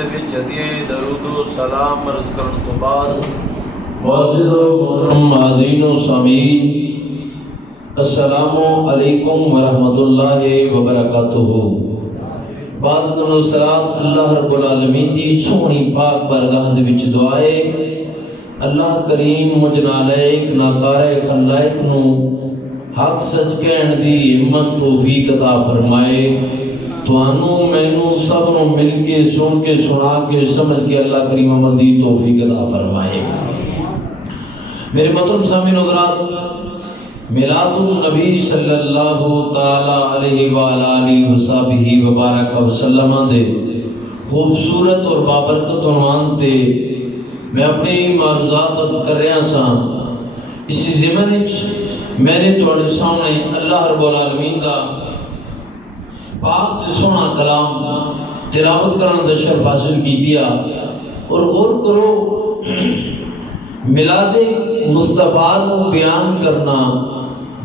دے وچ ہدیہ درود و سلام عرض کرن تو بعد معزز و محترم حاضرین و سامعین، السلام علیکم ورحمۃ اللہ وبرکاتہ۔ بعد تو صلات اللہ رب العالمین دی سونی پاک بارگاہ دے وچ دعائے اللہ کریم مجھ نالائق ناکارے خلائق نو حق سچ کہن دی ہمت توفیق عطا فرمائے۔ توانو مینو سب نو مل کے سن کے سنا کے سمجھ کے اللہ کریم عمل دی توفیق عطا فرمائے۔ میرے محترم سامعین حضرات، میلاد النبی صلی اللہ تعالی علیہ وآلہ وصحبہ وبارک وسلم دے خوبصورت اور بابرکت عنوان تے میں اپنی معروضات عرض کر رہا سا۔ اسی ضمن میں نے تھوڑے سامنے اللہ رب العالمین دا پاک سونا کلام تلاوت کرنے دا شرف حاصل کی دیا، اور غور کرو میلاد مصطفیٰ کو بیان کرنا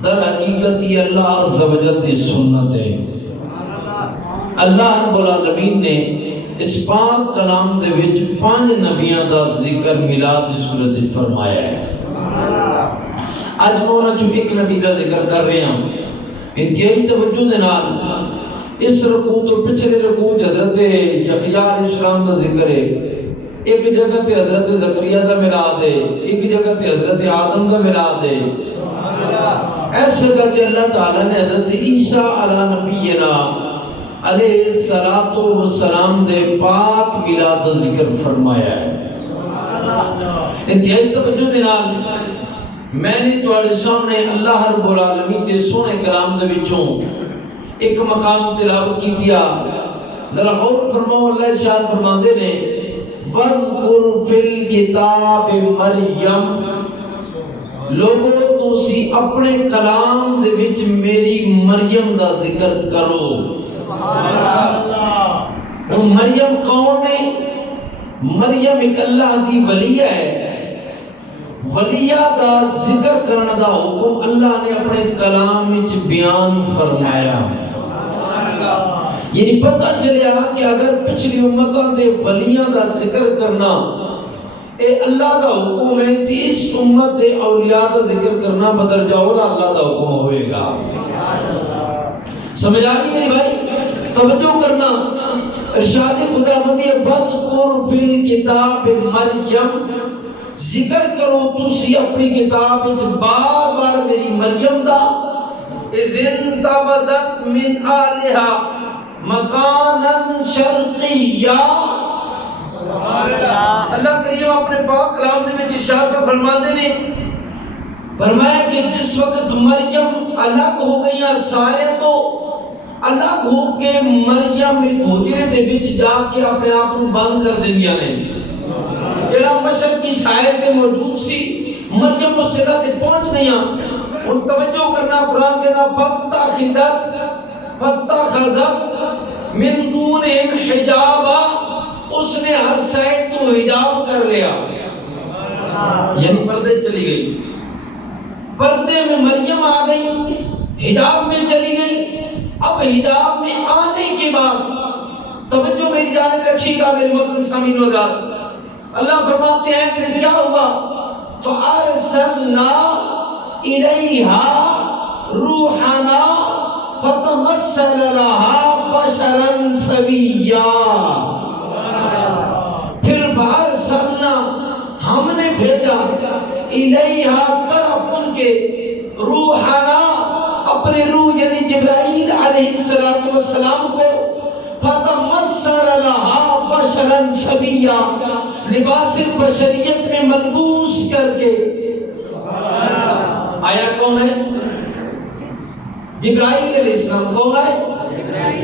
در حقیقت یہ اللہ عز و جل دی سنت ہے۔ اللہ رب العالمین نے اس پاک کلام دے وچ 5 نبیاں دا ذکر میلاد دی صورت وچ فرمایا ہے۔ آج مونا جو ایک نبی کا ذکر کر رہے ہیں، انتہائی توجہ دے نال اس رکوع تو پچھلے رکوع حضرت یحییٰ علیہ السلام کا ذکر ہے، ایک جگہ تے حضرت زکریا کا میلاد ہے، ایک جگہ تے حضرت آدم کا میلاد ہے، ایسے جگہ تے اللہ تعالیٰ نے حضرت عیسیٰ علیہ نبینا علیہ السلام دے پاک میلاد ذکر فرمایا ہے۔ انتہائی توجہ دے نال میں نے تمہارے سامنے اللہ رب العالمین کے سونے کلام دے وچوں ایک مقام تلاوت کی دیا۔ ذرا غور فرماؤ، اللہ ارشاد فرماندے نے وَاذْكُرْ فِي الْكِتَابِ مَرْيَمَ، لوگو تسی اپنے کلام دے وچ میری مریم دا ذکر کرو۔ مریم کون ہے؟ مریم ایک اللہ دی ولیہ ہے۔ ولیہ دا ذکر کرنے دا حکم اللہ نے اپنے کلام وچ بیان فرمایا۔ یعنی پتہ چلیا کہ اگر پچھلی امتوں دے ولیاں دا ذکر کرنا اے اللہ دا حکم ہے، تو اس امت دے اولیاء دا ذکر کرنا بدرجہ اولا اللہ دا حکم ہوئے گا۔ سمجھ آئی میری بھائی؟ توجہ کرنا، ارشاد خداوندی ہے وَاذْكُرْ فِي الْكِتَابِ مَرْيَمَ، ذکر کرو تسی اپنی کتاب وچ بار بار میری مریم دا اِذْ انتبذت من آلِهَا مکاناً شرقیہ۔ اللہ کریم اپنے پاک کلام دے وچ ارشاد فرماندے نے، فرمایا کہ جس وقت مریم الگ ہو گئیاں سارے تو الگ ہو کے مریم ایک حجرے دے وچ جا کے اپنے آپ کو بند کر دنیا نے، جڑا مشرق کی سائے تے موجود سی، مریم اس جگہ تے پہنچ گئیاں۔ ان توجہ کرنا، قرآن کے نا فَاتَّخَذَتْ مِن دُونِهِمْ حِجَابًا، اس نے ہر سائڈ تو حجاب کر لیا، یعنی پردے چلی گئی، پردے میں مریم آ گئی، حجاب میں چلی گئی۔ اب حجاب میں آنے کے بعد توجہ میری جانب رکھیے گا میرے محترم سامعین حضرات، اللہ فرماتے ہیں پھر کیا ہوا؟ فَأَرْسَلْنَا إِلَيْهَا رُوحَنَا فَتَمَثَّلَ لَهَا بَشَرًا سَوِيًّا۔ پھر فَأَرْسَلْنَا، ہم نے بھیجا، إِلَيْهَا طرف ان کے، روحنا اپنے روح یعنی جبرائیل علیہ السلام کو، فَتَمَثَّلَ لَهَا بَشَرًا سَوِيًّا، لباس بشریت میں ملبوس کر کے۔ آیا کون ہے؟ جبرائیل علیہ السلام۔ کون ہے؟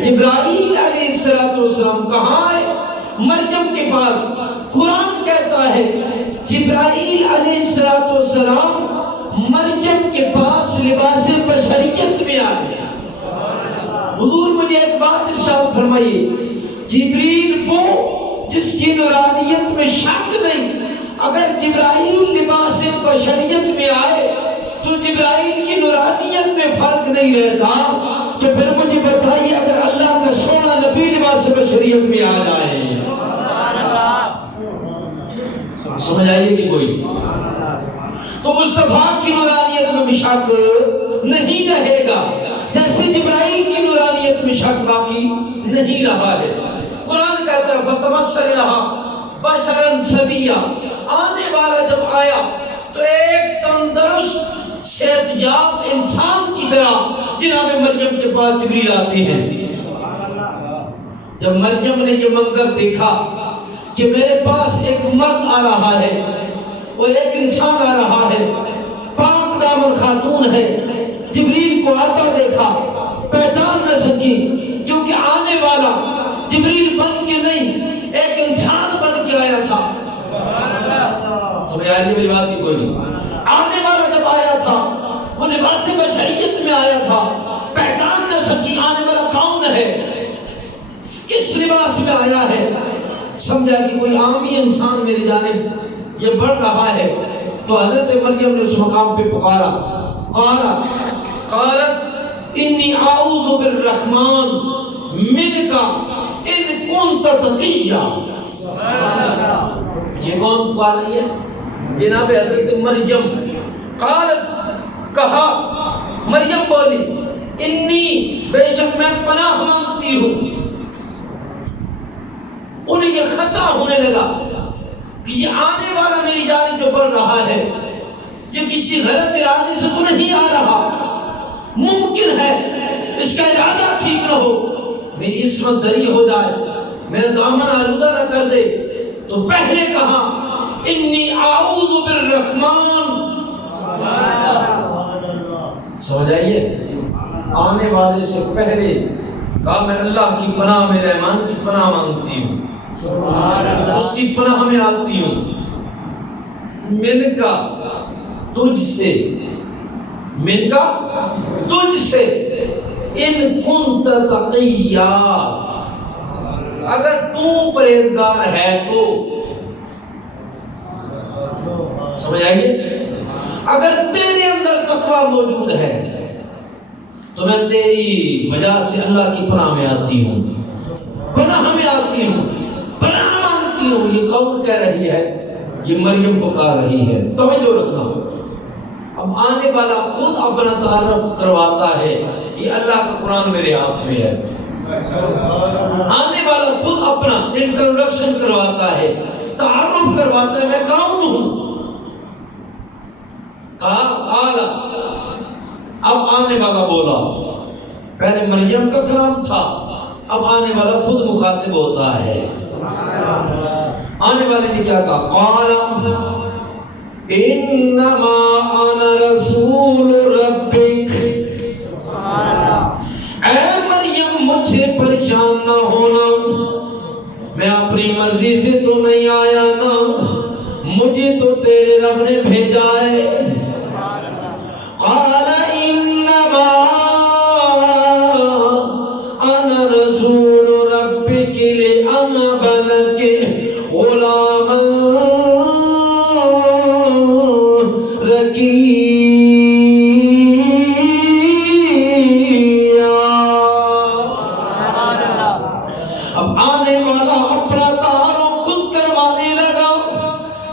جبرائیل علیہ السلام۔ کہاں ہے؟ مریم کے پاس۔ قرآن کہتا ہے جبرائیل علیہ السلام مریم کے پاس لباس بشریت میں آئے۔ حضور مجھے ایک بات ارشاد فرمائیے، جبریل کو جس کی نورانیت میں شک نہیں، اگر جبرائیل لباس بشریت میں آئے تو جبرائیل کی نورانیت میں فرق نہیں رہتا، تو پھر مجھے بتائیے اگر اللہ کا سونا نبی لباس بشریت میں آ جائے سمجھ آئیے کہ کوئی؟ تو مصطفیٰ کی نورانیت میں بھی شک نہیں رہے گا، جیسے جبرائیل کی نورانیت میں شک باقی نہیں رہا ہے۔ قرآن کہتا ہے فَتَمَثَّلَ لَهَا بَشَرًا سَوِيًّا، آنے والا جب آیا تو ایک تندرست صحتیاب انسان کی طرح جناب مریم کے پاس جبریل آتے ہیں۔ جب مریم نے یہ منظر دیکھا کہ میرے پاس ایک مرد آ رہا ہے اور ایک انسان آ رہا ہے، پاک دامن خاتون ہے، جبریل کو آتا دیکھا، پہچان نہ سکی کیونکہ آنے والا جبریل بن کے نہیں ایک انسان بن کے آیا تھا۔ سمجھ آئیے میری بات کی کوئی نہیں؟ آنے والا جب آیا تھا وہ لباس بشریت میں آیا تھا، پہچان نہ سکی آنے والا کون ہے، کس لباس میں آیا ہے۔ سمجھا کہ کوئی عامی انسان میری جانب یہ بڑھ رہا ہے، تو حضرت مریم نے اس مقام پہ پکارا، قالت انی اعوذ بالرحمن منک ان کنت تقیا۔ یہ کون پکار رہی ہے؟ جناب حضرت مریم۔ قالت، کہا مریم بولی، انی بے شک میں پناہ مانگتی ہوں۔ انہیں یہ خطا ہونے لگا کہ یہ آنے والا میری جانب جو بڑھ رہا ہے یہ کسی غلط ارادے سے تو نہیں آ رہا، ممکن ہے اس کا ارادہ ٹھیک نہ ہو، میری عصمت دری ہو جائے، میرا دامن آلودہ نہ کر دے۔ تو پہلے کہا انی اعوذ بالرحمن، سمجھ آئیے؟ آنے والے سے پہلے کہا میں اللہ کی پناہ میں رحمان کی پناہ مانگتی ہوں، اس کی پناہ میں آتی ہوں، من کا تجھ سے، من کا تجھ سے، ان کنت تقیا، اگر تو پرہیزگار ہے تو۔ سمجھ آئیے؟ اگر تیرے اندر تقوی موجود ہے تو میں تیری وجہ سے اللہ کی پناہ میں آتی ہوں، پناہ میں آتی ہوں، پناہ مانگتی ہوں۔ یہ کون کہہ رہی ہے؟ یہ مریم پکار رہی ہے۔ توجہ رکھنا، اب آنے والا خود اپنا تعارف کرواتا ہے، یہ اللہ کا قرآن میرے ہاتھ میں ہے۔ آنے والا خود اپنا انٹروڈکشن کرواتا ہے، تعارف کرواتا ہے میں کون ہوں۔ قال، اب آنے والا بولا، پہلے مریم کا کلام تھا، اب آنے والا خود مخاطب ہوتا ہے۔ آنے والے نے کیا کہا؟ قال انما انا رسول ربک، اے مریم مجھ سے پریشان نہ ہونا، میں اپنی مرضی سے تو نہیں آیا نا، مجھے تو تیرے رب نے بھیجا ہے۔ قال انما انا رسول ربک لأهب لك غلاما زکیا۔ اب آنے والا اپنا تعارف خود کروانے لگا،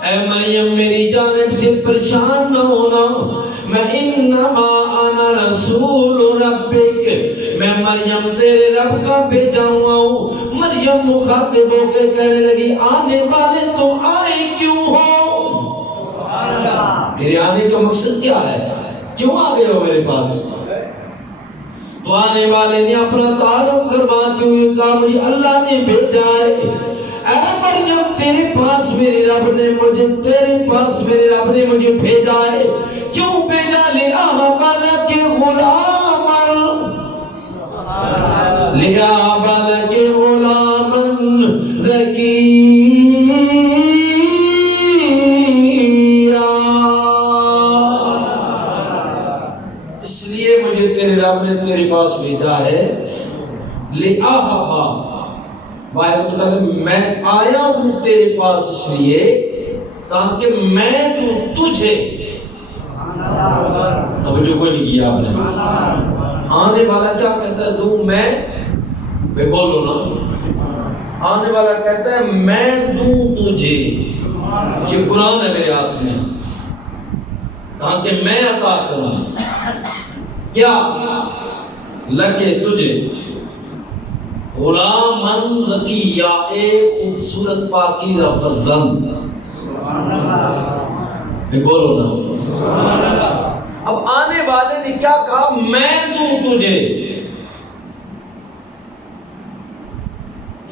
اے مریم میری جانب سے پریشان نہ ہونا، میں انما انا رسول ربک، میں مریم تیرے رب کا بھیجا ہوا ہوں۔ مریم مخاطب ہو کے کہنے لگی آنے والے تو آئے کیوں ہو؟ تیرے آنے کا مقصد کیا ہے؟ کیوں آ گئے ہو میرے پاس؟ تو آنے والے نے اپنا تعارف کرواتے ہوئے کہا مجھے اللہ نے بھیجا ہے۔ اے مریم تیرے پاس میرے رب نے مجھے، تیرے پاس میرے رب نے مجھے بھیجا ہے۔ کیوں بھیجا؟ لِأَهَبَ لَكِ غُلَامًا، لِأَهَبَ لَكِ غُلَامًا زَكِيًّا۔ اس لیے مجھے تیرے رب نے تیرے پاس بھیجا ہے۔ لِأَهَبَ، میں آیا ہوں تیرے پاس اس لیے تاکہ میں تجھے، توجہ کوئی نہیں کیا آپ نے؟ آنے والا کیا کہتا ہے؟ دوں میں، بولو نا، آنے والا کہتا ہے میں دوں تجھے، یہ قرآن ہے میرے ہاتھ میں تاکہ میں عطا کروں کیا لگے تجھے غلامن زکیہ ایک خوبصورت پاکیزہ فرزند. بولو نا. اب آنے والے نے کیا کہا؟ میں دوں تجھے.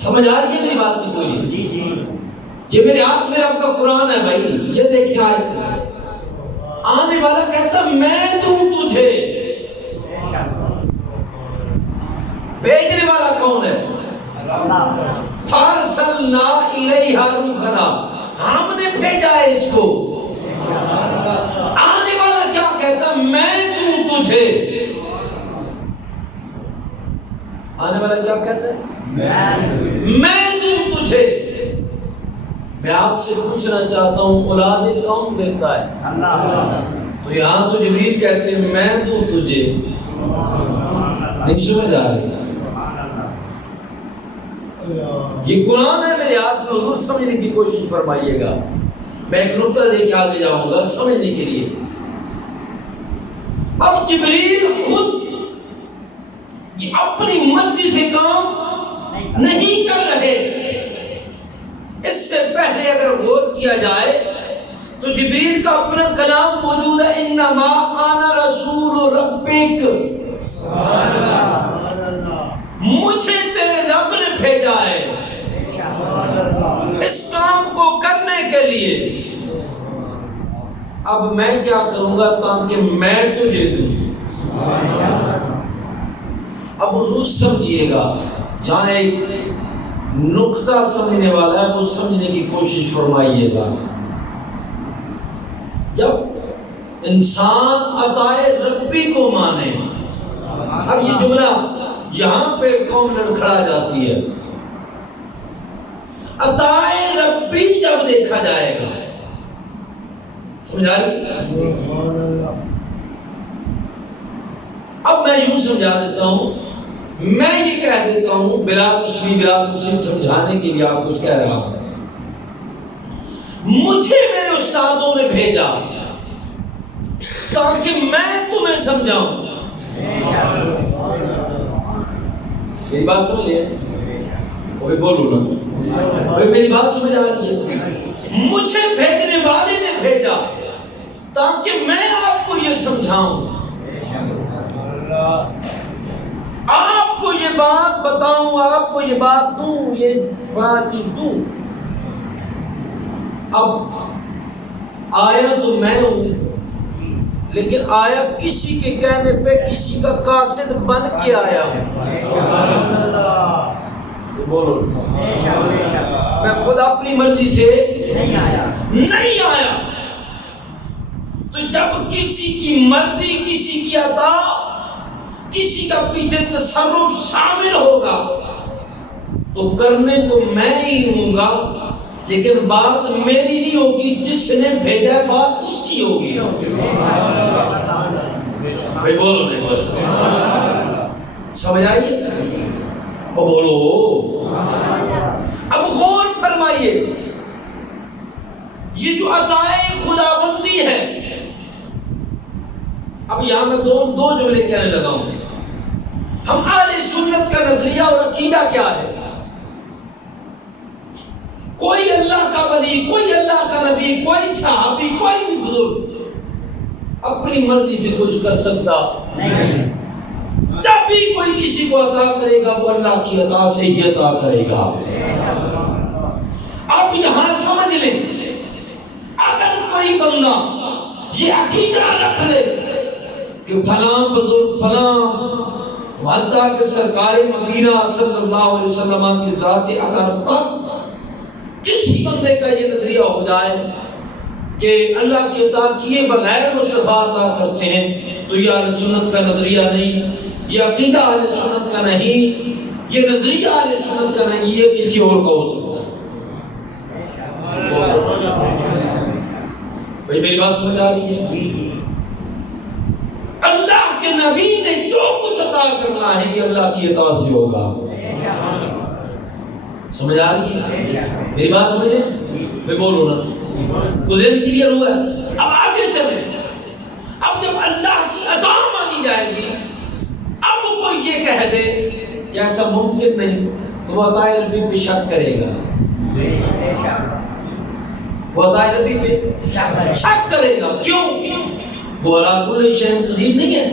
سمجھ آ رہی ہے میری بات کی کوئی؟ یہ میرے ہاتھ میں رب کا قرآن ہے بھائی. یہ دیکھیں آنے والا کہتا میں دوں تجھے. بھیجنے والا کون ہے؟ فارسلنا الیہا روحنا. ہم نے بھیجا ہے اس کو. آنے والا کیا کہتا؟ میں دوں تجھے. آنے والا کیا کہتا ہے؟ میں دوں تجھے. میں آپ سے پوچھنا چاہتا ہوں اولادیں کون دیتا ہے؟ اللہ. تو یہاں تو جبریل کہتے ہیں میں دوں تجھے. نہیں سمجھ آ رہی؟ یہ قرآن ہے میرے ہاتھ میں. حضور سمجھنے کی کوشش فرمائیے گا. میں ایک نقطہ دے کے آگے جاؤں گا سمجھنے کے لیے. اب جبریل خود یہ اپنی مرضی سے کام نہیں کر رہے. اس سے پہلے اگر غور کیا جائے تو جبریل کا اپنا کلام موجود ہے. انما انا رسول ربک. مجھے تیرے رب نے بھیجا ہے اس کام کو کرنے کے لیے. اب میں کیا کروں گا تاکہ میں تجھے دوں. اب حضور سمجھیے گا جہاں ایک نقطہ سمجھنے والا ہے وہ سمجھنے کی کوشش فرمائیے گا. جب انسان عطائے ربی کو مانے. اب یہ جملہ یہاں پہ قوم لڑکھڑا جاتی ہے. عطائے ربی جب دیکھا جائے گا سمجھا رہی؟ اب میں یوں سمجھا دیتا ہوں. میں یہ کہہ دیتا ہوں بلا تشریح بلا تفصیل سمجھانے کے لیے آپ کچھ کہہ رہا ہوں. مجھے میرے استادوں نے بھیجا تاکہ میں تمہیں سمجھاؤں. میری بات سمجھے؟ کوئی بولو نا. کوئی میری بات سمجھ آ رہی ہے؟ مجھے بھیجنے والے نے بھیجا تاکہ میں آپ کو یہ سمجھاؤں. آپ کو یہ بات بتاؤں. آپ کو یہ بات دوں. یہ بات دوں. اب آیا تو میں ہوں لیکن آیا کسی کے کہنے پہ کسی کا قاصد بن کے آیا ہوں. بولو. میں خود اپنی مرضی سے نہیں آیا. تو جب کسی کی مرضی کسی کی عطا کسی کا پیچھے تصرف شامل ہوگا تو کرنے کو میں ہی ہوں گا لیکن بات میری نہیں ہوگی. جس نے بھیجا ہے بات اس کی ہوگی. بھائی بولو نہیں بولو. سمجھ آئیے؟ اب بولو. اب غور فرمائیے. یہ جو عطائے خداوندی ہے. اب یہاں میں دو جملے کہنے لگا ہوں. ہم اہل سنت کا نظریہ اور عقیدہ کیا ہے؟ کوئی اللہ کا ولی, کوئی اللہ کا نبی, کوئی صحابی, کوئی بھی بزرگ اپنی مرضی سے کچھ کر سکتا نہیں. جب بھی کوئی کسی کو عطا کرے گا وہ اللہ کی عطا سے ہی عطا کرے گا. اب یہاں سمجھ لیں اگر کوئی بندہ یہ عقیدہ رکھ لے کہ فلاں بزرگ فلاں حتیٰ کہ سرکار مدینہ صلی اللہ علیہ وسلم کی ذات اقرب کسی بندے کا یہ نظریہ ہو جائے کہ اللہ کی عطا کیے بغیر مصطفیٰ عطا کرتے ہیں تو یہ اہل سنت کا نظریہ نہیں, یہ عقیدہ اہل سنت کا نہیں, یہ نظریہ اہل سنت کا نہیں, یہ کسی اور کا ہو سکتا ہے. بھائی میری بات سمجھ آ رہی ہے؟ اللہ کے نبی نے جو کچھ عطا کرنا ہے یہ اللہ کی عطا سے ہوگا. سمجھ آ رہی ہے میری بات؟ سمجھ رہے میں بولو نا ذہن کلیئر ہوا ہے؟ اب آگے چلیں. اب جب اللہ کی عطا مانی جائے گی اب کوئی یہ کہہ دے کہ ایسا ممکن نہیں تو عطا ربی پہ شک کرے گا. وہ عطا ربی پہ شک کرے گا. کیوں؟ وہ علی کل شیء قدیر نہیں ہے.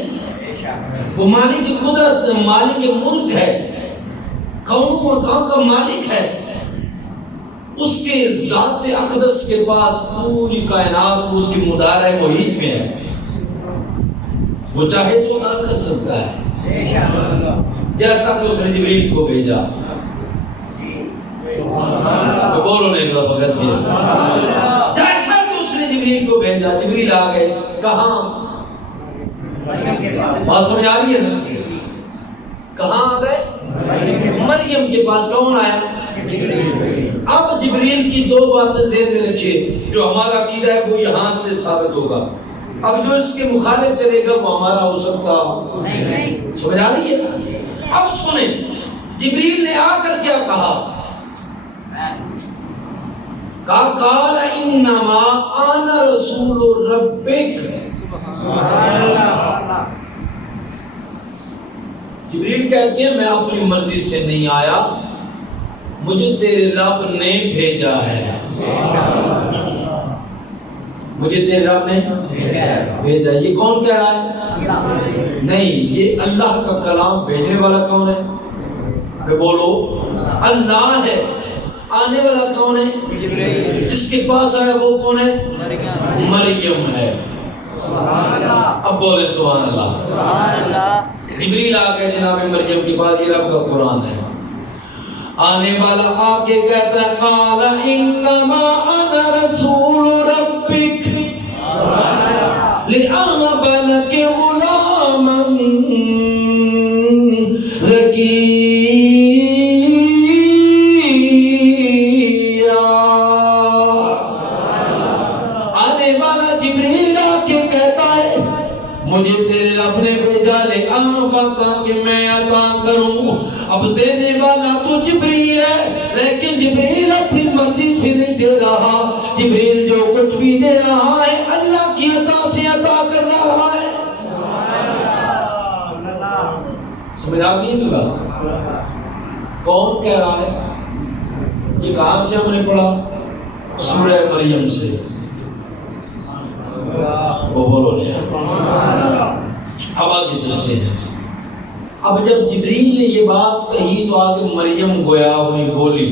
وہ مالک کی قدرت، مالک ملک ہے، کون و مکان کا مالک ہے. اس کے ذات اقدس کے پاس پوری کائنات اس کی مدارہ محیط میں ہے. وہ چاہے تو عطا کر سکتا ہے جیسا کہ اس نے جبریل کو بھیجا. بولو نہیں فقط جیسا کہ اس نے جبریل کو بھیجا. جبریل آ گئے کہاں؟ بات سمجھ آ رہی ہے نا؟ کہاں آ گئے؟ مریم کے پاس. کون آیا؟ اب جبریل کی دو باتیں ذہن میں رکھیے. جو ہمارا عقیدہ ہے وہ یہاں سے ثابت ہوگا. اب جو اس کے مخالف چلے گا وہ ہمارا ہو سکتا نہیں. سمجھ آ رہی ہے؟ اب سنیں جبریل نے آ کر کیا کہا؟ قال انما انا رسول ربک. جبریل کہتے ہیں میں اپنی مرضی سے نہیں آیا، مجھے تیرے رب نے بھیجا ہے. مجھے تیرے رب نے بھیجا. یہ کون کہہ رہا ہے؟ نہیں، یہ اللہ کا کلام بھیجنے والا کون ہے؟ میں بولو اللہ ہے. آنے والا کون ہے؟ جس کے پاس آیا وہ کون ہے؟ مریم ہے. اب بولے سبحان اللہ. جبریل آ گئے جناب مریم کے پاس. یہ رب کا قرآن ہے. آنے والا آ کے کہتا ہے قال انما انا رسول ربک لأهب لك غلاما زكيا. آنے والا جبریل آ کے کہتا ہے مجھے تیرے رب نے بھیجا لأهب تاکہ میں عطا کروں. اب دینے والا تو جبریل ہے لیکن جبریل اپنی مرضی سے نہیں دے رہا. جبریل جو کچھ بھی دے رہا ہے اللہ کی عطا سے عطا کر رہا ہے. سمجھ آ گئی نا؟ کون کہہ رہا ہے؟ یہ کہاں سے ہم نے پڑھا؟ سورہ مریم سے. وہ بولو نہیں. اب آگے چلتے ہیں. اب جب جبریل نے یہ بات کہی تو آگے مریم گویا ہوئی بولی.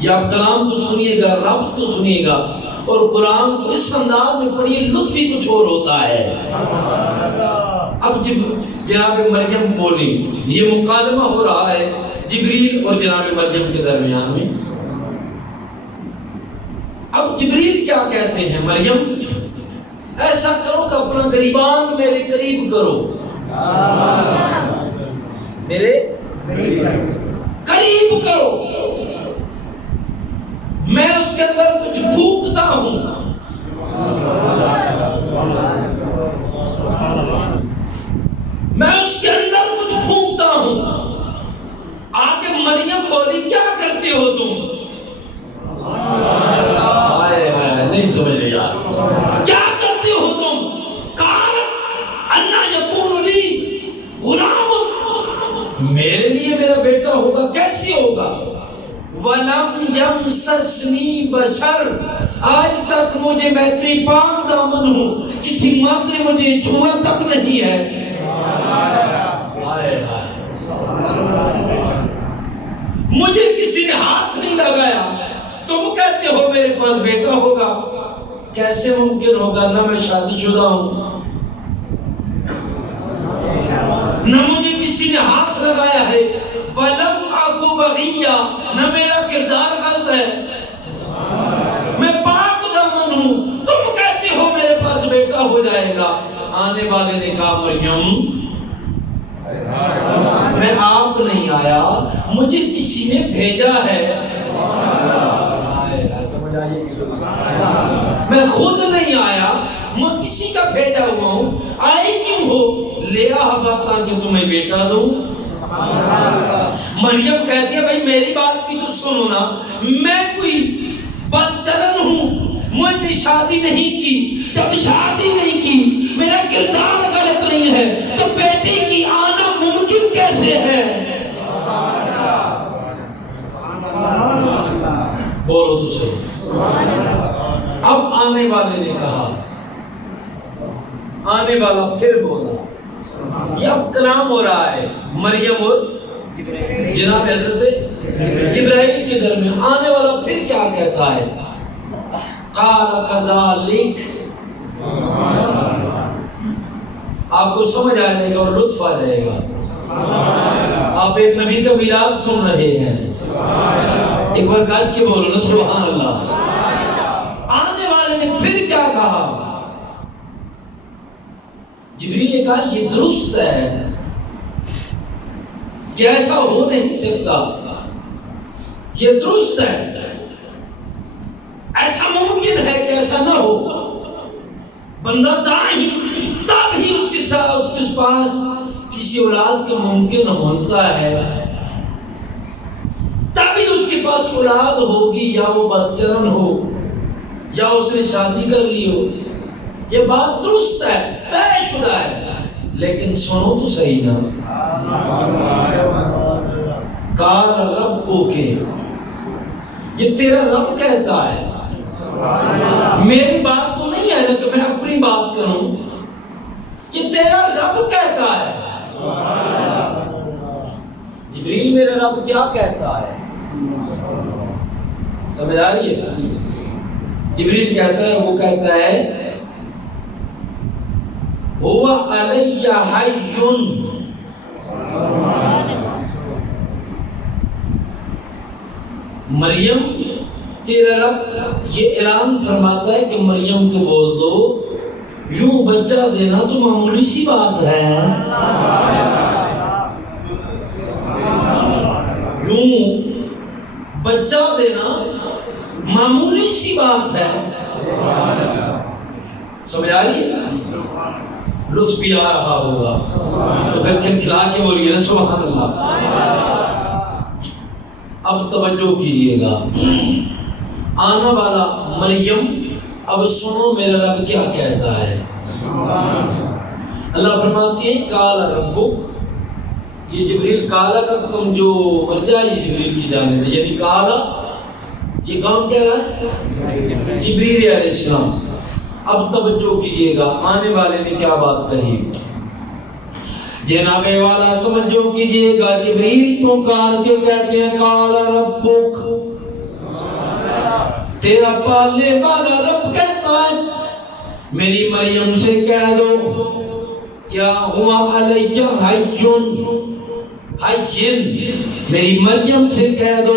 یہ آپ کلام کو سنیے گا، رب کو سنیے گا اور قرآن کو اس انداز میں پڑھیے لطف بھی کچھ اور ہوتا ہے. اب جناب مریم بولی. یہ مکالمہ ہو رہا ہے جبریل اور جناب مریم کے درمیان میں. اب جبریل کیا کہتے ہیں؟ مریم ایسا کرو کہ اپنا گریبان میرے قریب کرو. میرے قریب کرو. میں اس کے اندر کچھ پھونکتا ہوں. میں اس کے اندر کچھ پھونکتا ہوں. آگے مریم بولی کیا کرتے ہو تم؟ نہیں سمجھ رہے یار. کیا کرتے ہو تم؟ قال انا یکون لی غلام. میرے لیے میرا بیٹا ہوگا کیسے ہوگا؟ ولم یمسسنی بشر. آج تک مجھے میں پاک دامن ہوں، کسی مرد نے مجھے چھوا تک نہیں ہے. مجھے کسی نے ہاتھ نہیں لگایا. تم کہتے ہو میرے پاس بیٹا ہوگا. کیسے ممکن ہوگا؟ نہ میں شادی شدہ ہوں، نہ مجھے کسی نے ہاتھ لگایا ہے. وَلَمْ أَكُ بَغِيًّا. نہ میرا کردار غلط ہے، میں پاک دامن ہوں. تم کہتے ہو میرے پاس بیٹا ہو جائے گا. آنے والے نے کہا مریم میں آپ نہیں آیا، مجھے کسی نے بھیجا ہے. میں خود نہیں آیا، میں کسی کا بھیجا ہوا ہوں. آئے کیوں ہو؟ لیا ہوا تاکہ تمہیں بیٹا دوں. مریم کہتی ہے بھائی میری بات بھی تو سنو نا، میں کوئی بد چلن ہوں، مجھے شادی نہیں کی، جب شادی نہیں کی میرا کردار غلط نہیں ہے تو بیٹی کی آنا ممکن کیسے ہے؟ بولو تو صحیح۔ اب آنے والے نے کہا، آنے والا پھر بولا، یہ اب کلام ہو رہا ہے مریم اور جناب حضرت جبرائیل کے درمیان۔ آنے والا پھر کیا کہتا ہے؟ قال کذالک، آپ کو سمجھ آ جائے گا اور لطف آ جائے گا۔ آپ ایک نبی کا میلاد سن رہے ہیں، ایک بار گاج کے بولو نا سبحان اللہ۔ آنے والے نے پھر کیا کہا؟ جبریل نے کہا یہ درست ہے کہ ایسا ہو نہیں سکتا، یہ درست ہے، ایسا ممکن ہے کہ ایسا نہ ہو۔ بندہ داعی تب ہی اس کے ساتھ اس کے پاس کسی اولاد کا ممکن ہوتا ہے، تبھی اس کے پاس اولاد ہوگی، یا وہ بچن ہو یا اس نے شادی کر لی ہو۔ یہ بات درست ہے، طے شدہ ہے، لیکن سنو تو صحیح نا۔ قال ربک، یہ تیرا رب کہتا ہے، میری بات تو نہیں ہے نا کہ میں اپنی بات کروں، یہ تیرا رب کہتا ہے۔ جبریل میرا رب کیا کہتا ہے؟ سمجھ آ رہی ہے؟ جبریل کہتا ہے، وہ کہتا ہے ہوا علی حی، مریم تیرا رب یہ اعلان فرماتا ہے کہ مریم کو بول دو یوں بچہ دینا تو معمولی سی بات ہے، یوں بچہ دینا معمولی سی بات ہے۔ سمجھ آ رہی ہے؟ لطف بھی آ رہا ہوگا تو پھر کھلا کے بولیے نا سبحان اللہ۔ اب توجہ کیجیے گا، آنا والا مریم، اب سنو میرا رب کیا کہتا ہے۔ اللہ فرماتی ہے قال ربک، یہ جبریل کالا کا تم جو مرجع ہے جبریل کی جانب ہے، یعنی کالا یہ کون کہہ رہا ہے؟ جبریل علیہ السلام۔ اب توجہ کیجیے گا، آنے والے نے کیا بات کہی، جناب والا توجہ کیجیے گا۔ جبریل پکار کے کہتے ہیں قال ربک، تیرا پالنے والا رب کہتا ہے میری مریم سے کہہ دو کیا ہوا علیہ حیّن، میری مریم سے کہہ دو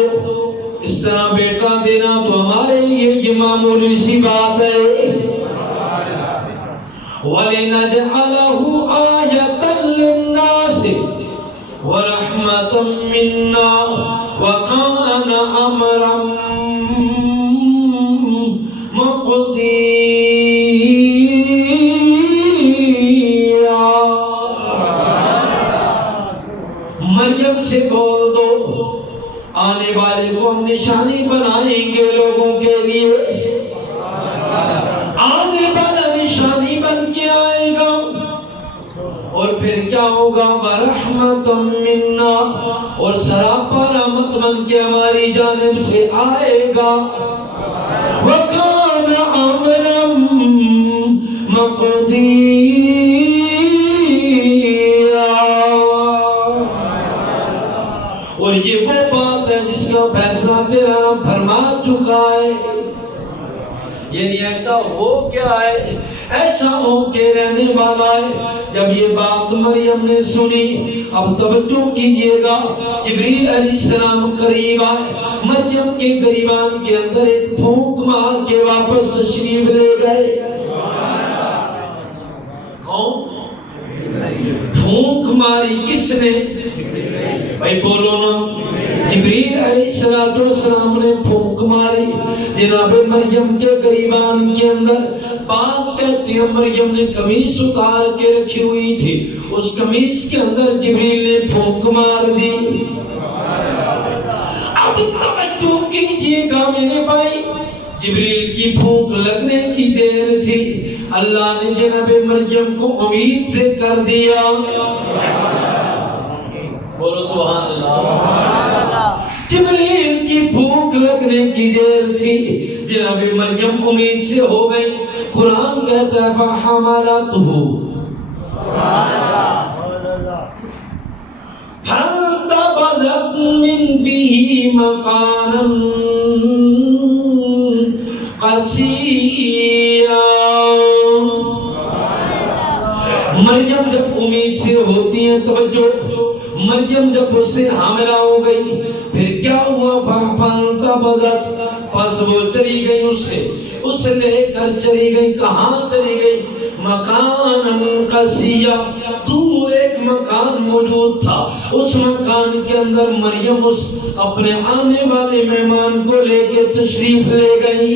اس طرح بیٹا دینا تو ہمارے لیے یہ معمولی سی بات ہے۔ وَلِنَجْعَلَهُ آيَةً لِلنَّاسِ وَرَحْمَةً مِنَّا وَكَانَ أَمْرًا مَقْضِيًّا۔ مریم سے بول دو آنے والے کو ہم نشانی بنائیں گے لوگوں کے لیے، آنے والا نشانی بن کے آئے گا، اور پھر کیا ہوگا وَرَحْمَةً مِنَّا، اور سراپا رحمت بن کے ہماری جانب سے آئے گا، وَكَانَ أَمْرًا مَقْضِيًّا۔ اور یہ وہ بات ہے جس کا فیصلہ تیرا فرما چکا ہے، یعنی ایسا ہو گیا ہے، ایسا ہو کے رہنے والا ہے۔ جب یہ بات مریم نے سنی، اب توجہ کیجئے گا، جبریل علیہ السلام قریب آئے، مریم کے گریبان کے اندر ایک پھونک مار کے واپس تشریف لے گئے۔ کون؟ پھونک ماری کس نے؟ بھائی بولو نا، جبریل علیہ السلام نے پھونک ماری جناب مریم کے گریبان کے اندر، بعض کہتے ہیں مریم نے قمیص اتار کے رکھی ہوئی تھی، اس قمیص کے اندر جبریل نے پھونک مار دی۔ اب توجہ کیجئے گا میرے بھائی، جبریل کی پھونک لگنے کی دیر تھی، اللہ نے جناب مریم کو امید سے کر دیا۔ بولو سبحان اللہ۔ جبریل کی پھونک لگنے کی دیر تھی، جناب مریم امید سے ہو گئی۔ قرآن کہتا ہے فحملتہ فانتبذت من به مکانا قصیا۔ مریم جب امید سے ہوتی ہے، توجہ، مریم جب اس سے حاملہ ہو گئی، پھر کیا ہوا؟ فانتبذت، پس وہ چلی گئی، اسے لے کر چلی گئی۔ کہاں چلی گئی؟ مکان قصیا، دور ایک مکان موجود تھا، اس مکان کے اندر مریم اس اپنے آنے والے مہمان کو لے کے تشریف لے گئی۔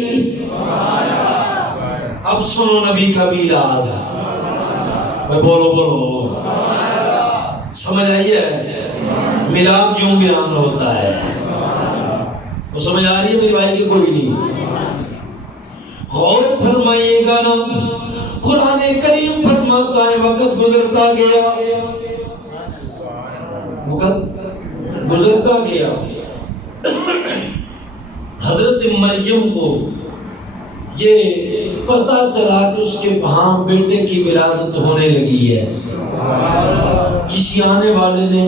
اب سنو نبی کا میلاد، بولو بولو، سمجھ آئی ہے؟ میلاد کیوں بیان ہوتا ہے؟ وہ سمجھ آ رہی ہے میری بھائی کی؟ کوئی نہیں؟ غور فرمائیے گا نا، قرآن کریم فرماتا ہے وقت گزرتا گیا، وقت گزرتا گیا، حضرت مریم کو یہ پتہ چلا کہ اس کے وہاں بیٹے کی ولادت ہونے لگی ہے، کسی آنے والے نے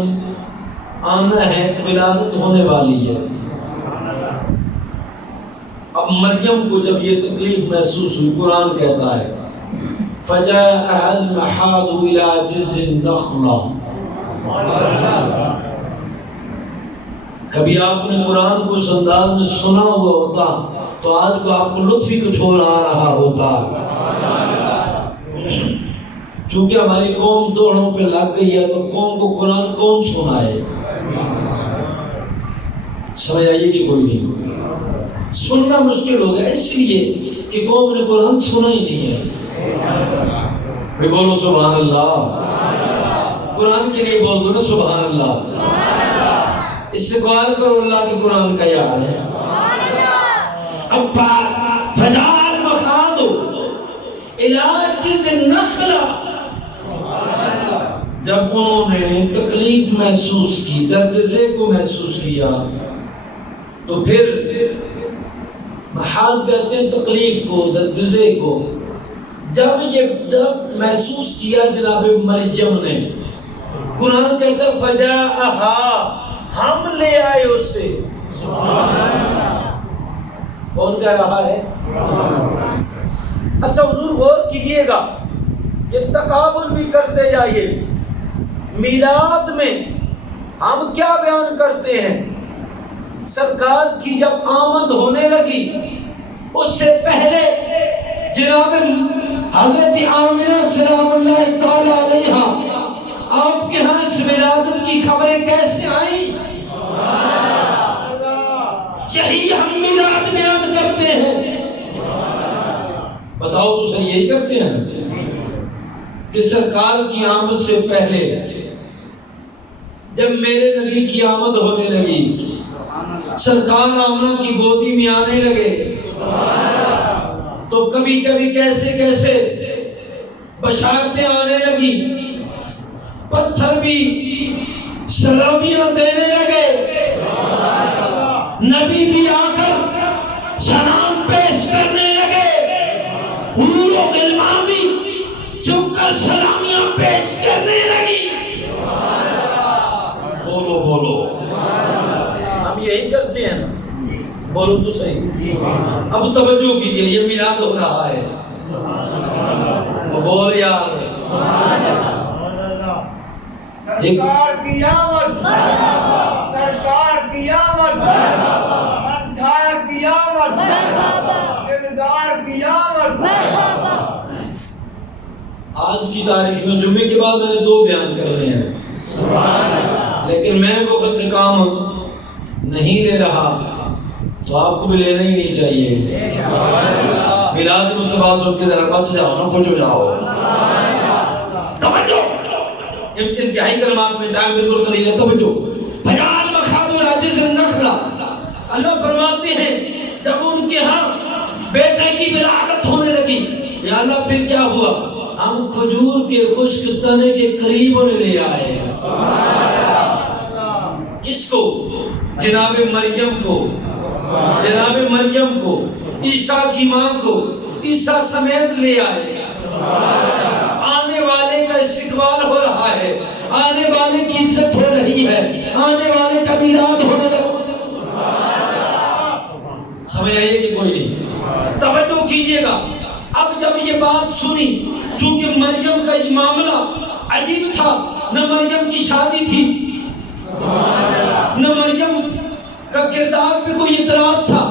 آنا ہے، ولادت ہونے والی ہے۔ اب مریم کو جب یہ تکلیف محسوس ہوئی، قرآن کہتا ہے فَجَاءَهَا الْمَحَاضُ إِلَىٰ جِذْعِ النَّخْلَةِ۔ کبھی آپ نے قرآن کو اس انداز میں سنا ہوا ہوتا تو آج کو آپ کو لطف ہی کچھ اور آ رہا ہوتا۔ چونکہ ہماری قوم دوڑوں پہ لگ گئی ہے تو قوم کو قرآن کون سنائے؟ سمجھ آئیے کہ کوئی نہیں؟ سننا مشکل ہو گیا اس لیے کہ قوم نے قرآن سنا ہی نہیں ہے۔ بولو سبحان اللہ، قرآن کے لیے بول دو نا سبحان اللہ، استقبال کرو اللہ کے قرآن کا یاد ہے۔ اب فجعل مخاض الی جذع النخلہ، جب انہوں نے تکلیف محسوس کی، دردزے کو محسوس کیا، تو پھر محال کہتے ہیں تکلیف کو، دردزے کو، جب یہ محسوس کیا جناب مریم نے، قرآن کہتا ہے فجاءہا، ہم لے آئے اسے۔ کون کہہ رہا ہے؟ اچھا حضور غور کیجئے گا، یہ تقابل بھی کرتے جائیے۔ میلاد میں ہم کیا بیان کرتے ہیں؟ سرکار کی جب آمد ہونے لگی، اس سے پہلے جناب حضرت آمنہ سلام اللہ تعالی علیہا، آپ کے ہاں اس ولادت کی خبریں کیسے آئیں؟ یہی ہم میلاد بیان کرتے ہیں۔ بتاؤ تو صحیح، یہی کرتے ہیں کہ سرکار کی آمد سے پہلے جب میرے نبی کی آمد ہونے لگی، سرکار آمنہ کی گودی میں آنے لگے، تو کبھی کبھی کیسے کیسے بشارتیں آنے لگی، پتھر بھی سلامیاں دینے لگے، نبی بھی آ کر سلام پیش کرنے لگے، حور و غلمان بھی جھک کر سلامیاں پیش کرنے لگی۔ بولو بولو، ہم یہی کرتے ہیں نا؟ بولو تو صحیح۔ اب توجہ کیجئے، یہ میلاد ہو رہا ہے، بول یار سرکار کی آمد، سرکار کی آمد، اندھار کی آمد، دیندار کی آمد۔ آج کی تاریخ میں جمعے کے بعد میں نے 2 بیان کرنے ہیں، لیکن میں وقت کام نہیں لے رہا، تو آپ کو بھی لینا ہی نہیں چاہیے۔ میلاد مصطفیٰ سن کے ذرا بچ جاؤ نا، خوش ہو جاؤ. توجہ، انتہائی کلمات میں ٹائم بالکل قلیل ہے. توجہ، فجعل مخاض العاجز النخلہ، اللہ فرماتے ہیں جب ان کے ہاں بیٹے کی ولادت ہونے لگی، یا اللہ پھر کیا ہوا؟ ہم کھجور کے خشک تنے کے قریب انہیں لے آئے. کس کو؟ جناب مریم کو. جناب مریم کو، عیسیٰ کی ماں کو عیسیٰ سمیت لے آئے. آنے والے کا استقبال ہو رہا ہے، آنے والے کی عزت ہو رہی ہے، آنے والے کا میلاد ہونے لگا. سمجھ آئیے کہ کوئی نہیں؟ توجہ کیجئے گا. اب جب یہ بات سنی، چونکہ مریم کا یہ معاملہ عجیب تھا، نہ مریم کی شادی تھی، نہ مریم کا کردار پہ کوئی اعتراض تھا.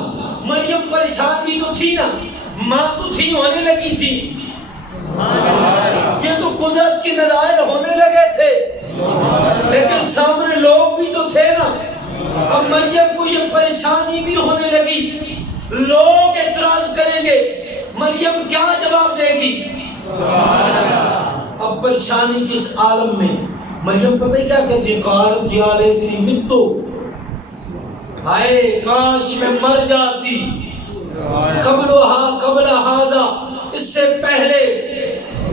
مریم پریشان بھی تو تھی نا، ماں تو تھی، ہونے لگی تھی. یہ تو قدرت کے نظائر ہونے لگے تھے، لیکن سامنے لوگ بھی تو تھے نا. اب مریم کو یہ پریشانی بھی ہونے لگی، لوگ اعتراض کریں گے، مریم کیا جواب دے گی؟ اب پریشانی کس عالم میں. مریم پتہ ہی کیا کہتی ہے؟ قالت یا لیتنی متو، ہائے کاش میں مر جاتی، قبل ہذا، اس سے پہلے،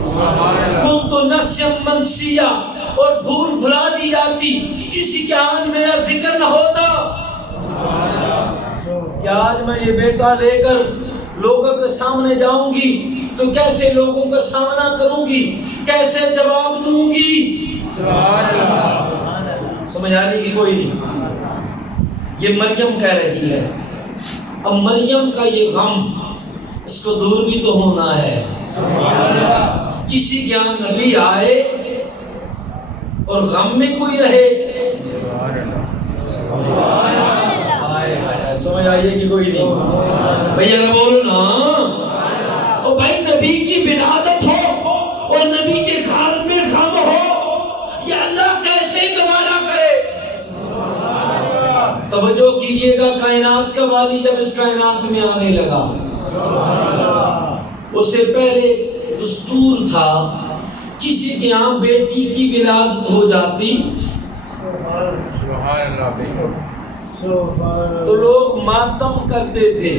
کنت نسیا منسیا، اور بھول بھلا دی جاتی، کسی کے آن میرا ذکر نہ ہوتا. کیا آج میں یہ بیٹا لے کر لوگوں کے سامنے جاؤں گی تو کیسے لوگوں کا سامنا کروں گی، کیسے جواب دوں گی؟ سمجھ آنے کی کوئی نہیں. یہ مریم کہہ رہی ہے. اب مریم کا یہ غم، اس کو دور بھی تو ہونا ہے. کسی کے یہاں نبی آئے اور غم میں کوئی رہے. سمجھ آئیے کہ کوئی نہیں؟ بھئی اگر بولو نا، اور بھائی نبی کی ولادت ہو اور نبی کے گھر میں غم ہو، یہ اللہ کیسے گوارا کرے؟ توجہ کیجئے گا، کائنات کا والی جب اس کائنات میں آنے لگا، اس سے پہلے دستور تھا کسی کے یہاں بیٹی کی ولادت ہو جاتی تو لوگ ماتم کرتے تھے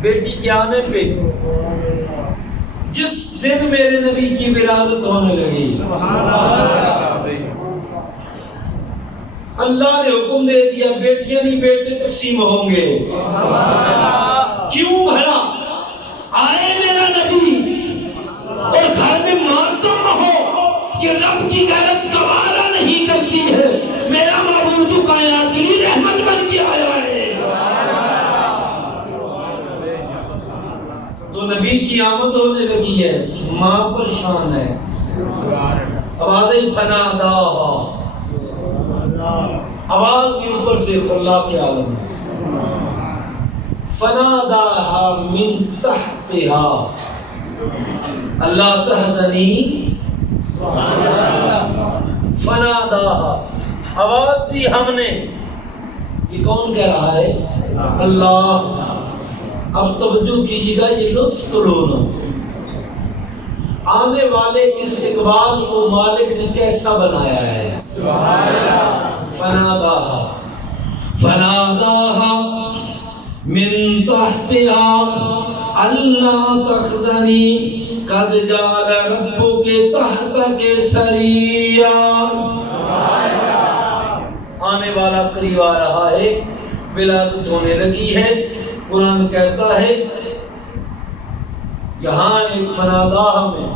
بیٹی کے آنے پہ. جس دن میرے نبی کی ولادت ہونے لگی، اللہ نے حکم دے دیا بیٹیاں نہیں بیٹے تقسیم ہوں گے. کیوں بھلا؟ آئے میرا نبی اور گھر میں ماتم ہو کہ رب کی غیرت گوارا نہیں کرتی ہے، میرا معبود تو کائنات کی رحمت بن کے آیا ہے. تو نبی کی آمد ہونے لگی ہے، ماں پریشان ہے. آواز فنا دا، آواز کے اوپر سے اللہ کے عالم، فنا دا من تحتہا اللہ تحزنی، فنا دا، آواز دی ہم نے. یہ کون کہہ رہا ہے؟ اللہ. اب توجہ کیجیے گا، یہ لطف تو لونا. آنے والے استقبال کو مالک نے کیسا بنایا ہے؟ فناداہا، فناداہا من تحتہا اللہ تخزنی قد جعل ربک تحتک سریا. آنے والا قریب آ رہا ہے، ولادت ہونے لگی ہے. قرآن کہتا ہے یہاں ایک فناداہ میں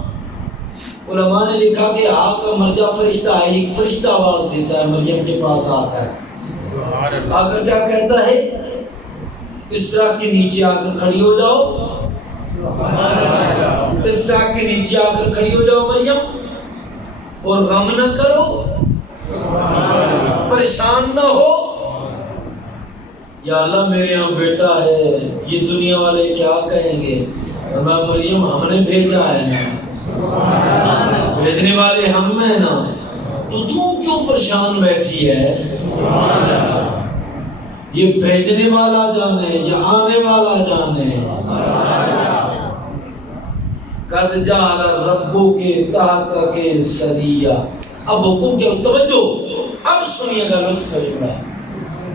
علماء نے لکھا کہ آگ کا مرجع فرشتہ ہے، ایک فرشتہ آواز دیتا ہے، مریم کے پاس آتا ہے. آ کر کیا کہتا ہے؟ اس طرح کے نیچے آ کر کھڑی ہو جاؤ، اس طرح کے نیچے آ کر کھڑی ہو جاؤ مریم، اور غم نہ کرو، پریشان نہ ہو. یا اللہ میرے یہاں بیٹا ہے، یہ دنیا والے کیا کہیں گے؟ میں مریم ہم نے بھیجا ہے نا، بھیجنے والے ہم ہیں نا، تو کیوں پریشان بیٹھی ہے؟ یہ بھیجنے والا جانے یا آنے والا جانے. قد جعل ربک تحتک سریا. اب حکم کیا؟ توجہ، اب سنیے گا لطف کا جملہ.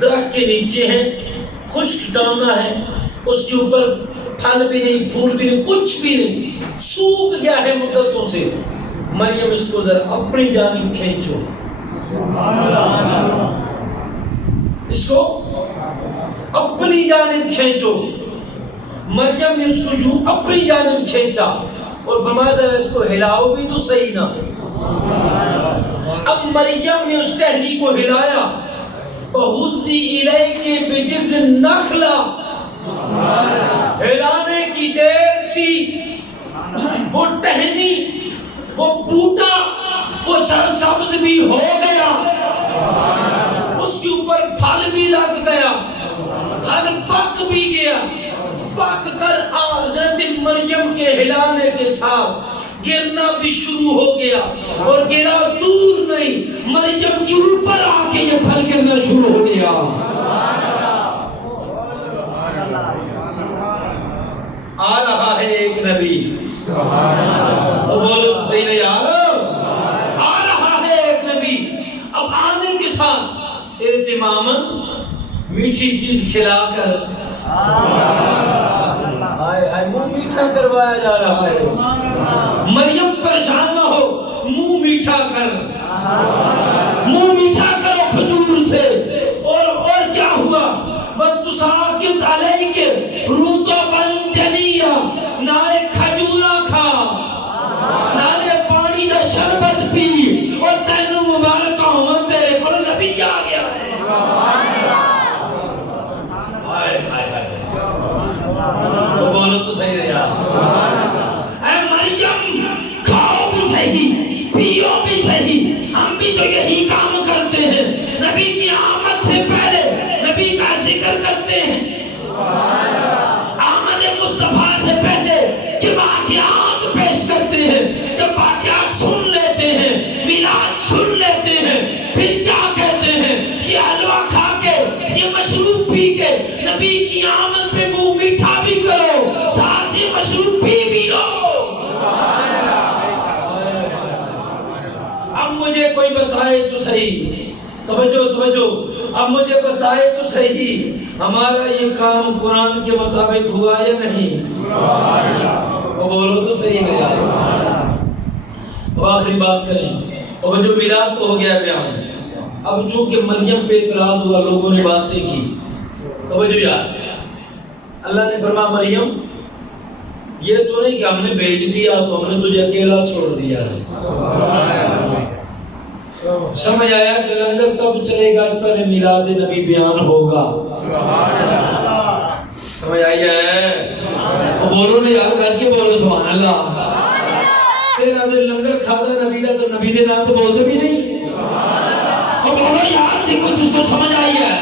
درخت کے نیچے ہیں، خشک دانہ ہے، اس کے اوپر پھل بھی نہیں، پھول بھی نہیں، کچھ بھی نہیں، سوکھ گیا ہے مدتوں سے. مریم اس کو ذرا اپنی جانب کھینچو، اس کو اپنی جانب کھینچو. مریم نے اس کو یوں اپنی جانب کھینچا اور فرمایا ذرا اس کو ہلاؤ بھی تو صحیح نا. اب مریم نے اس ٹہنی کو ہلایا. بہوزی الیک بجذع النخلہ، ہلانے کی دیر تھی. وہ ٹہنی، وہ بوٹا، وہ سرسبز بھی ہو گیا، اس کے اوپر پھل بھی لگ گیا، پھل پک بھی گیا. پک کر حضرت مریم کے ہلانے کے ساتھ گرنا بھی شروع ہو گیا. اور گرا دور نہیں، مریم کے اوپر آ کے یہ پھل گرنا شروع ہو گیا. آ رہا ہے ایک نبی، وہ بولو تو صحیح نہیں آ رہا. آ رہا ہے ایک نبی. اب آنے کے ساتھ اہتماماً میٹھی چیز کھلا کر منہ میٹھا کروایا جا رہا ہے. مریم پریشان نہ ہو، منہ میٹھا کر، منہ میٹھا کرو کھجور سے. اور کیا ہوا؟ بَتُسَاقِطْ عَلَيْكَ رُطَبًا جَنِيًّا، نہ ایک کھجورا کھا، نہ پانی کا شربت پی، اور تینوں مبارکہ ہوں تیرے کو نبی آ گیا ہے. وہ بولو تو صحیح رہا. اے مریم، کھاؤ بھی صحیح، پیو بھی صحیح، ہم بھی تو یہی کام کرتے ہیں. نبی کی آمد سے پہلے نبی کا ذکر کرتے ہیں، آمد مصطفیٰ سے پہلے جب واقعات پیش کرتے ہیں، جب واقعات سن لیتے ہیں، میلاد سن لیتے ہیں، پھر کیا کہتے ہیں؟ یہ حلوہ کھا کے، یہ مشروب پی کے نبی کی آمد پہ منہ میٹھا بھی کرو، ساتھ ہی مشروب پی بھی لو. اب مجھے کوئی بتائے تو صحیح، توجہ، اب مجھے بتائے تو صحیح، ہمارا یہ کام قرآن کے مطابق ہوا یا نہیں؟ وہ بولو تو صحیح نہیں آئے. اب آخری بات کریں. توجہ، میلاد تو ہو گیا بیان. اب چونکہ مریم پہ اعتراض ہوا، لوگوں نے باتیں کی. توجہ یار، اللہ نے فرمایا مریم یہ تو نہیں کہ ہم نے بھیج دیا تو ہم نے تجھے اکیلا چھوڑ دیا ہے. سمجھ آیا کہ لنگر کب چلے گا؟ پہلے میلاد نبی بیان ہوگا. سمجھ آئی ہے؟ بولو نہیں یار، کر کے بولو سبحان اللہ. تیرا دل لنگر کھاتا نبی دا تو نبی دے نام تو بولتے بھی نہیں. اور بولو یار دیکھو جس کو سمجھ آئی ہے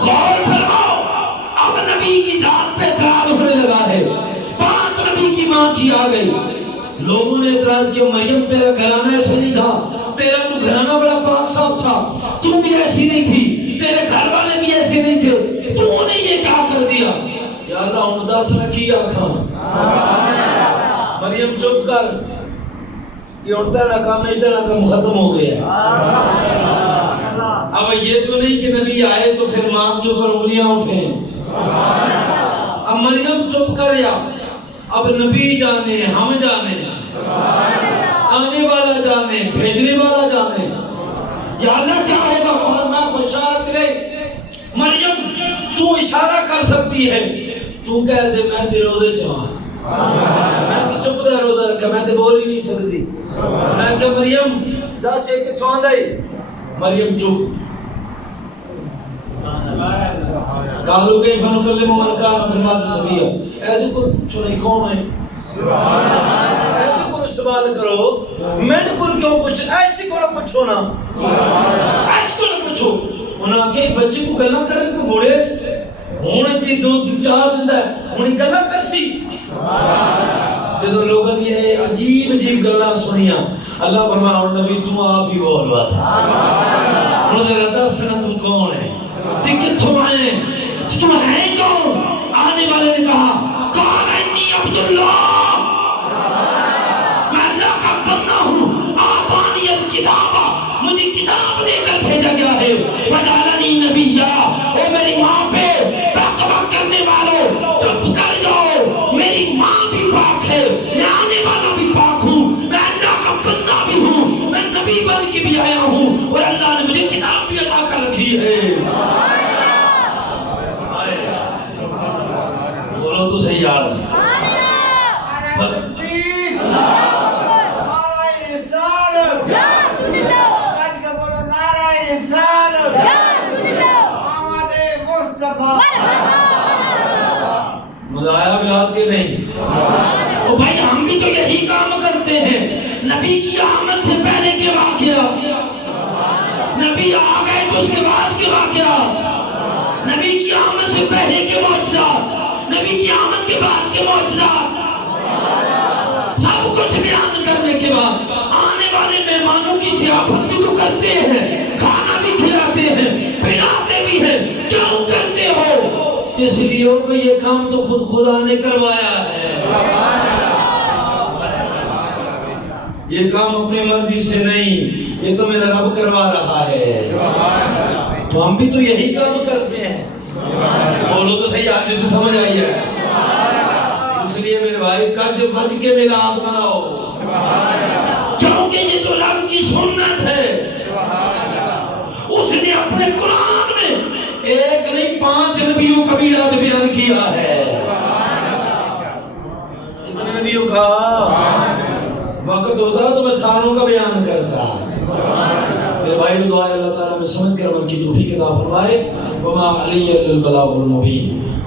غور فرماؤ. اب نبی کی ذات پہ اعتراض ہونے لگا ہے، بات نبی کی ماں کی آ گئی. لوگوں نے اعتراض کیا مریم تیرا گھرانہ ایسے نہیں تھا، تیرا تو گھرانہ بڑا پاک صاف تھا، تم بھی ایسی نہیں تھی، تیرے گھر والے بھی ایسے نہیں تھے، تو نے یہ کیا کر دیا؟ یا اللہ ہم دس نہ کیا کھاں. مریم چپ کر، یہ اٹھتا نہ کام نہیں تھا نہ کام ختم ہو گیا. اب یہ تو نہیں کہ نبی آئے تو پھر ماں کے اوپر انگلیاں اٹھیں. اب مریم چپ کر، یا اب نبی جانے، ہم جانے، آنے والا جانے، بھیجنے والا جانے. یا اللہ کیا ہوگا؟ اور میں بشارت لے. مریم تو اشارہ کر سکتی ہے، تو کہہ دے میں تے روزے چاہاں، میں تو چپ دے روزہ رکھا، میں تے بول ہی نہیں سکتی. میں کہ مریم دس ایک کتوں آندا ہے؟ مریم چپ. قالوا كيف نكلم من كان في المهد صبيا. اے کو پوچھو نہیں کون ہے؟ اے کو سوال کرو، میں کو کیوں پوچھ؟ ایسے کو پوچھو نا، ایسے کو پوچھو. انہاں کہ بچے کو گلاں کرن کو بوڑے ہن تے دو چار دن ہے ہن گلاں کرسی. جدوں لوگوں نے یہ عجیب گلاں سنیاں، اللہ فرمایا نبی تو آپ ہی بولوا تھا. انہوں نے دس نہ تو کون ہے، تے کتھوں آئے، تو ہے کون؟ آنے والے نے کہا قال انی عبد اللہ کتابا مجھے کتاب دے کر بھیجا گیا ہے وجعلنی نبیّا او میری ماں پہ تقوی کرنے والوں چپ کر جاؤ میری ماں بھی پاک ہے میں آنے والا بھی پاک ہوں میں اللہ کا بندہ بھی ہوں میں نبی بن کے بھی آیا ہوں اور اللہ نے مجھے کتاب بھی عطا کر رکھی ہے بولو تو صحیح یار مدعا بلاد کے نہیں تو بھائی ہم بھی تو یہی کام کرتے ہیں نبی کی آمد سے پہلے کے واقعہ نبی آ گئے تو اس کے بعد کے واقعہ نبی کی آمد سے پہلے کے معجزات نبی کی آمد کے بعد کے معجزات سب کچھ بیان کرنے کے بعد آنے والے مہمانوں کی ضیافت بھی تو کرتے ہیں کھانا بھی کھلاتے ہیں پلاتے بھی ہیں جو کرتے ہو اس لیے کہ یہ کام تو خدا نے کروایا ہے یہ کام اپنی مرضی سے نہیں یہ تو میرا رب کروا رہا ہے تو ہم بھی تو یہی کام کرتے ہیں بولو تو صحیح آج سے سمجھ آئی ہے اس لیے میرے بھائی کج بج کے میلاد مناؤ کیونکہ یہ تو رب کی سنت ہے اس نے اپنے قرآن میں ایک نہیں 5 نبیوں کا میلاد بیان کیا ہے کتنے نبیوں کا وقت ہوتا تو میں ساروں کا بیان کرتا میرے بھائی دعا اللہ تعالیٰ میں سمجھ کر عمل کی توفیق عطا فرمائے وما علی البلاغ المبین